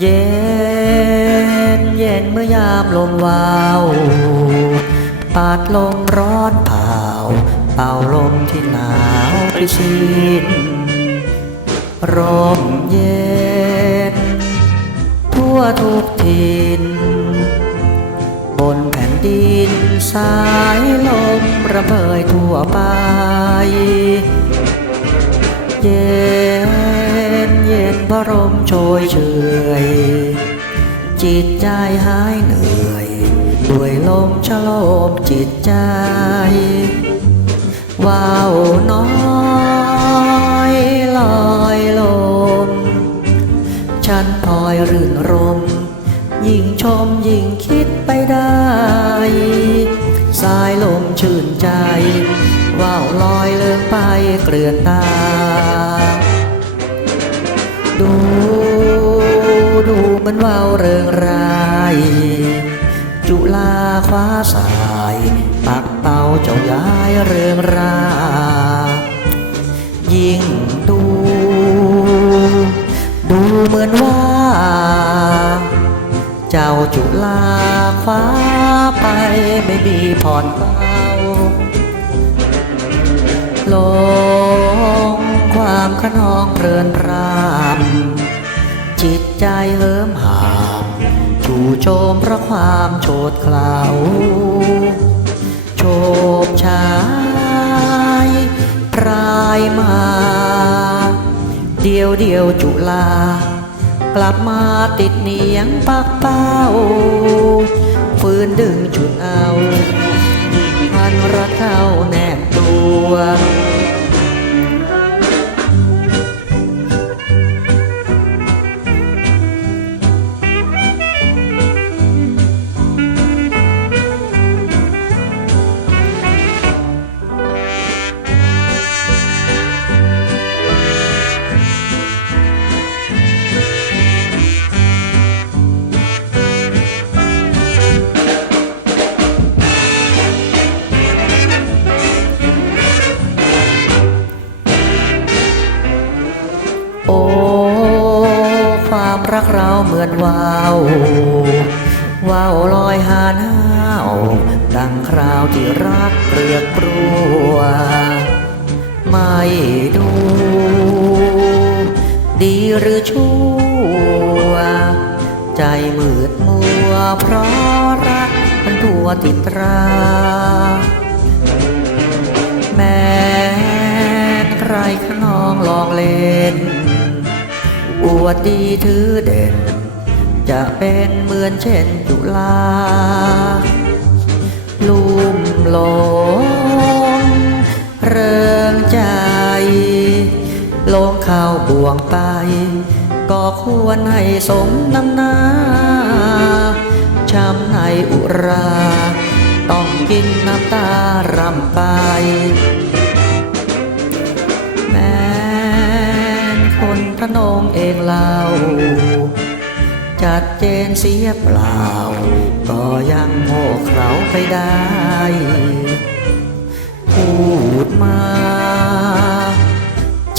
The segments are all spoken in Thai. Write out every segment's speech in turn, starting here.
เย็นเย็นเมื่อยามลมวาวปาดลมร้อนเผาเป่าลมที่หนาวไปชินร่มเย็น ทั่วทุกทิน บนแผ่นดินสายลมระเบยทั่วไป เย็นเย็น พระลมโชยเฉยจิตใจหายเหนื่อย ด้วยลมชะโลมจิตใจ ว้าวน้อยลอยลม ฉันพลอยรื่นรม ยิ่งชมยิ่งคิดไปได้สายลมชื่นใจ ว่าวลอยเลื่องไปเกลื่อนตา ดูดูเหมันว่าวเริงราย จุลาคว้าสาย ปักเป่าเจ้าย้ายเริงรา ยิ่งดู ดูเหมือนว่า เจ้าจุลาคว้าไปไม่มีผ่อนเบาลงความขนองเพลินพรา ใจเหิมหามจู่โจมพระความโฉดเขลาโฉบชายพรายมา เดียวเดียวจุลา กลับมาติดเนียงปักเป้าฝืนดึงจุดเอาพันรักเข้าแน รักเราเหมือนวาวว่าวลอยหาหน้าวดังคราวที่รักเปลือกปลัว ไม่ดู ดีหรือชั่ว ใจมืดมัวเพราะรักมันทั่วติดตรา แม้ใครขนองลองเล่น วดดีถือเด่น จะเป็นเหมือนเช่นจุลาลุ่มหลงเริงใจลงข้าวบ่วงไป ก็ควรให้สมน้ำหน้าช้ำในอุรา ต้องกินน้ำตารำไป นพระนงเองเล่าจัดเจนเสียเปล่า ก็ยังโง่เขลาไปได้ พูดมา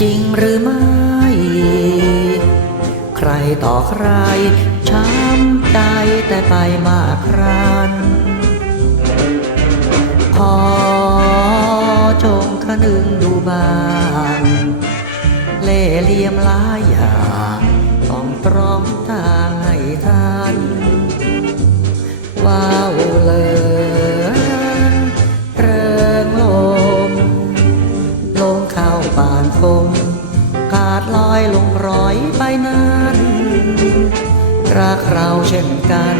จริงหรือไม่ ใครต่อใคร ช้ำใจแต่ไปมากครันขอจงคนึงดูบ้าง ว้าวเลินเริงลม ลงเข้าป่านคมกาดลอยลงร้อยไปนั้นรักเราเช่นกัน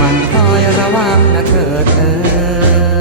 มันคอยระวังนะเธอเธอ